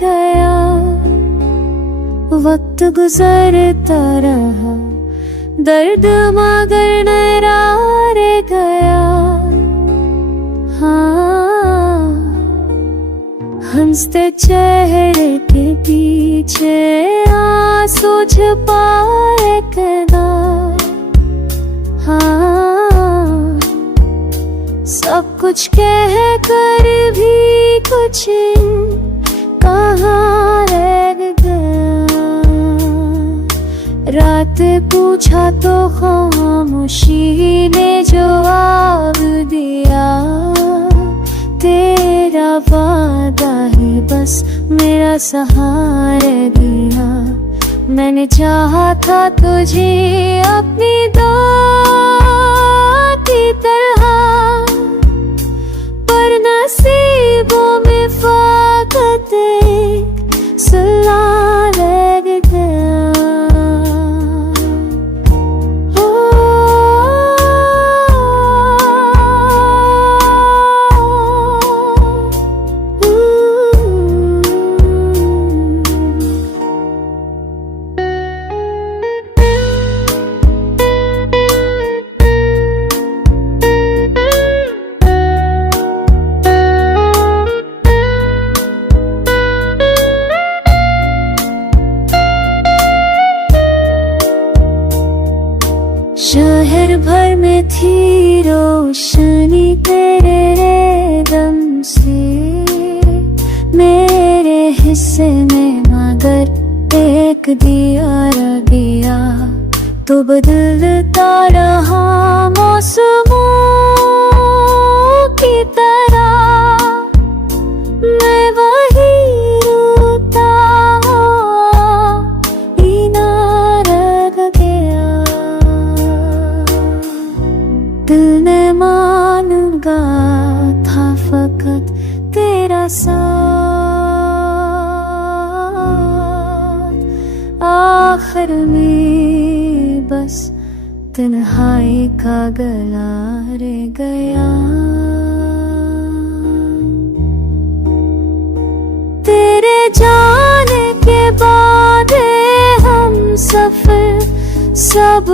गया, वक्त गुजरता रहा, दर्द मगर नया रे गया। हाँ, हंसते चेहरे के पीछे आंसू छुपाए कदा। हाँ, सब कुछ कह कर भी कुछ कहाँ रह गया। रात पूछा तो खामोशी ने जवाब दिया, तेरा वादा ही बस मेरा सहारा दिया। मैंने चाहा था तुझे अपनी दोस्त की तरह, पर नसीबों में फ़कत एक सुल्ला रह गया। शहर भर में थी रोशनी तेरे दम से, मेरे हिस्से में मगर एक दिया रह गया। तो बदलता रहा मौसमों की तरह, मैं वही रोता इना रह गया। दिल ने मानूंगा था फकत तेरा साथ, आखिर में बस तन्हाई का गला रह गया। तेरे जाने के बाद हम सफर सब